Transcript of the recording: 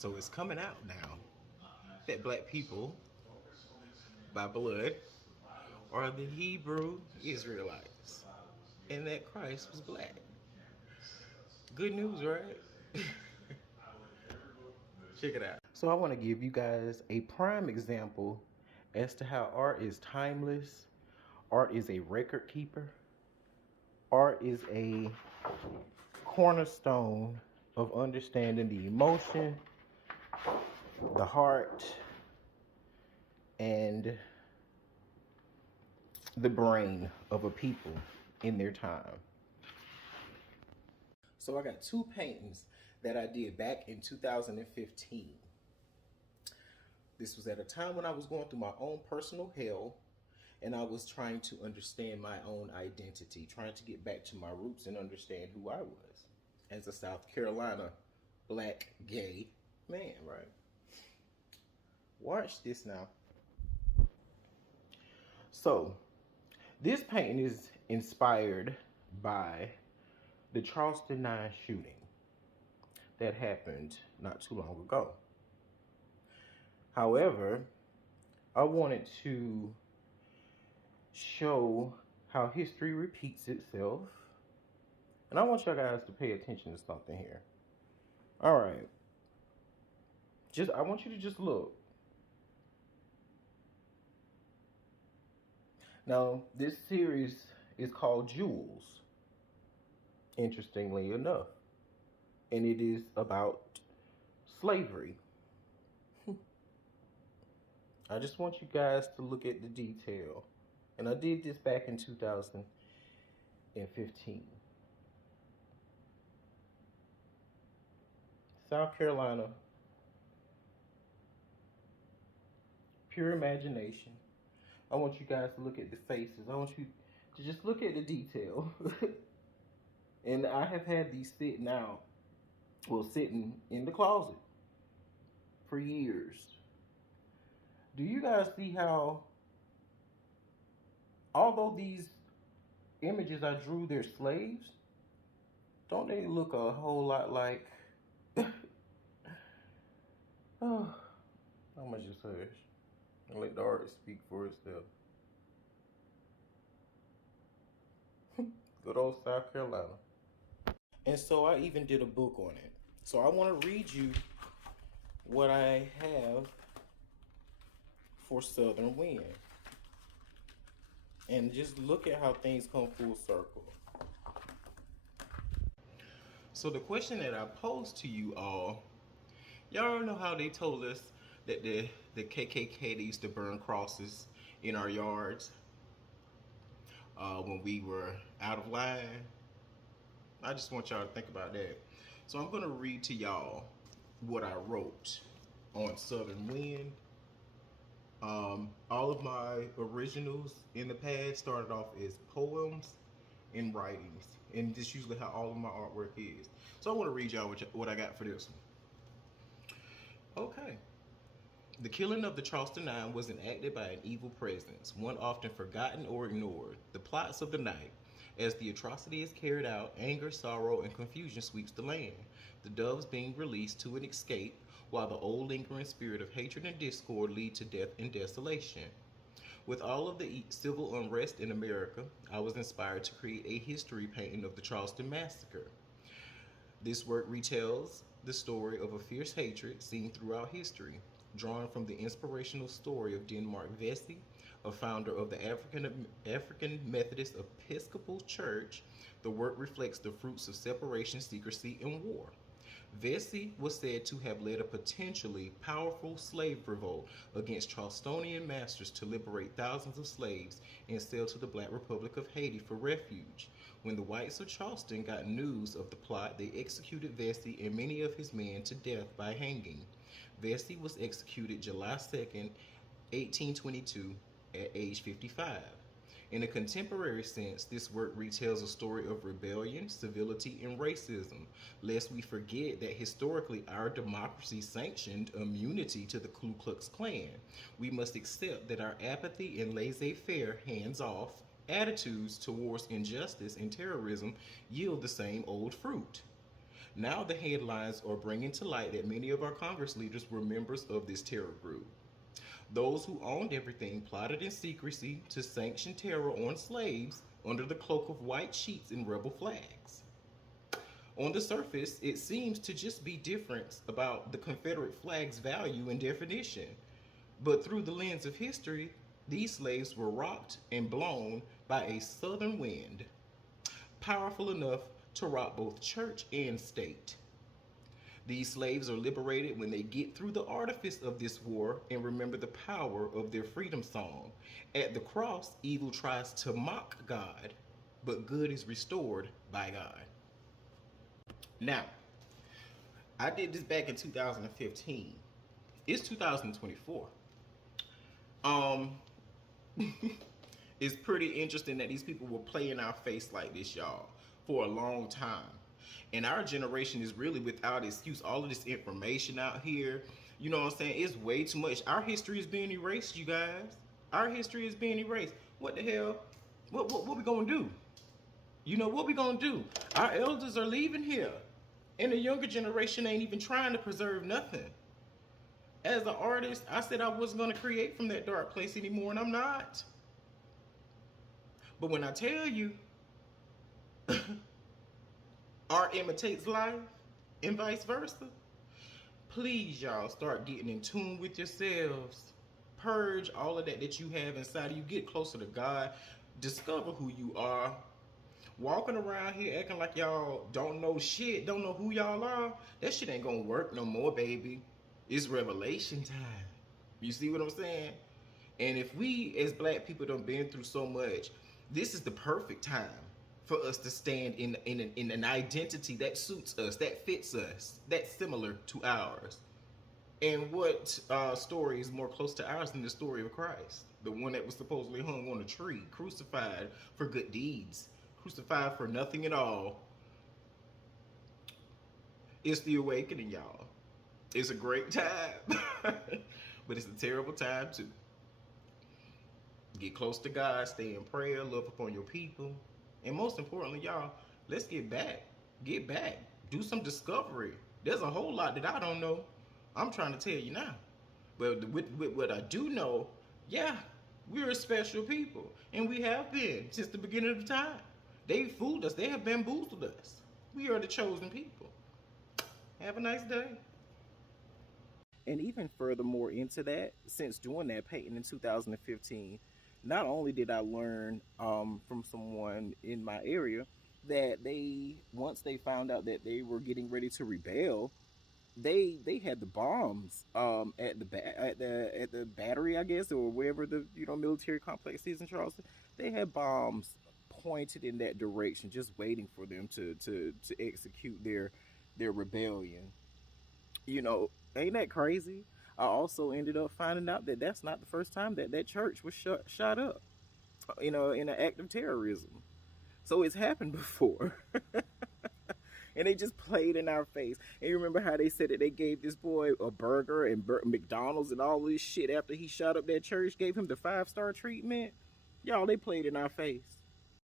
So it's coming out now that black people, by blood, are the Hebrew Israelites, and that Christ was black. Good news, right? Check it out. So I want to give you guys a prime example as to how art is timeless, art is a record keeper, art is a cornerstone of understanding the emotion, the heart, and the brain of a people in their time. So I got two paintings that I did back in 2015. This was at a time when I was going through my own personal hell, and I was trying to understand my own identity, trying to get back to my roots and understand who I was as a South Carolina black gay man, right? Watch this now. So, this painting is inspired by the Charleston 9 shooting that happened not too long ago. However, I wanted to show how history repeats itself. And I want y'all guys to pay attention to something here. All right. I want you to just look. Now, this series is called Jewels, interestingly enough. And it is about slavery. I just want you guys to look at the detail. And I did this back in 2015. South Carolina, pure imagination. I want you guys to look at the faces. I want you to just look at the detail. And I have had these sitting in the closet for years. Do you guys see how, although these images I drew, they're slaves, don't they look a whole lot like, oh, how much just hush and let the art speak for itself. Good old South Carolina. And so I even did a book on it. So I want to read you what I have for Southern Wind. And just look at how things come full circle. So the question that I posed to you all, y'all know how they told us that the KKK used to burn crosses in our yards when we were out of line? I just want y'all to think about that. So I'm going to read to y'all what I wrote on Southern Wind. All of my originals in the past started off as poems and writings, and this is usually how all of my artwork is. So I want to read y'all what I got for this one. Okay. The killing of the Charleston Nine was enacted by an evil presence, one often forgotten or ignored. The plots of the night. As the atrocity is carried out, anger, sorrow, and confusion sweeps the land, the doves being released to an escape, while the old lingering spirit of hatred and discord lead to death and desolation. With all of the civil unrest in America, I was inspired to create a history painting of the Charleston Massacre. This work retells the story of a fierce hatred seen throughout history, drawn from the inspirational story of Denmark Vesey, a founder of the African Methodist Episcopal Church. The work reflects the fruits of separation, secrecy, and war. Vesey was said to have led a potentially powerful slave revolt against Charlestonian masters to liberate thousands of slaves and sell to the Black Republic of Haiti for refuge. When the whites of Charleston got news of the plot, they executed Vesey and many of his men to death by hanging. Vesey was executed July 2nd, 1822, at age 55. In a contemporary sense, this work retells a story of rebellion, civility, and racism, lest we forget that historically our democracy sanctioned immunity to the Ku Klux Klan. We must accept that our apathy and laissez-faire, hands-off attitudes towards injustice and terrorism yield the same old fruit. Now the headlines are bringing to light that many of our Congress leaders were members of this terror group. Those who owned everything plotted in secrecy to sanction terror on slaves under the cloak of white sheets and rebel flags. On the surface, it seems to just be difference about the Confederate flag's value and definition. But through the lens of history, these slaves were rocked and blown by a southern wind, powerful enough to rock both church and state. These slaves are liberated when they get through the artifice of this war and remember the power of their freedom song. At the cross, evil tries to mock God, but good is restored by God. Now, I did this back in 2015. It's 2024. Um, it's pretty interesting that these people will play in our face like this, y'all, for a long time. And our generation is really without excuse. All of this information out here, you know what I'm saying? It's way too much. Our history is being erased, you guys. Our history is being erased. What the hell? What we gonna do? You know what we gonna do? Our elders are leaving here. And the younger generation ain't even trying to preserve nothing. As an artist, I said I wasn't going to create from that dark place anymore, and I'm not. But when I tell you, art imitates life, and vice versa, please, y'all, start getting in tune with yourselves. Purge all of that you have inside of you. Get closer to God. Discover who you are. Walking around here acting like y'all don't know shit, don't know who y'all are, that shit ain't gonna work no more, baby. It's revelation time. You see what I'm saying? And if we as black people done been through so much, this is the perfect time for us to stand in an identity that suits us, that fits us, that's similar to ours. And what story is more close to ours than the story of Christ? The one that was supposedly hung on a tree, crucified for good deeds, crucified for nothing at all. It's the awakening, y'all. It's a great time, but it's a terrible time too. Get close to God, stay in prayer, love upon your people, and most importantly, y'all, let's get back. Get back. Do some discovery. There's a whole lot that I don't know. I'm trying to tell you now. But with what I do know, yeah, we're a special people, and we have been since the beginning of time. They fooled us. They have bamboozled us. We are the chosen people. Have a nice day. And even furthermore into that, since doing that painting in 2015, not only did I learn from someone in my area that once they found out that they were getting ready to rebel, they had the bombs at the battery, I guess, or wherever the military complex is in Charleston. They had bombs pointed in that direction, just waiting for them to execute their rebellion. Ain't that crazy? I also ended up finding out that that's not the first time that church was shot up, in an act of terrorism. So it's happened before. And they just played in our face. And you remember how they said that they gave this boy a burger and McDonald's and all this shit after he shot up that church, gave him the 5-star treatment? Y'all, they played in our face.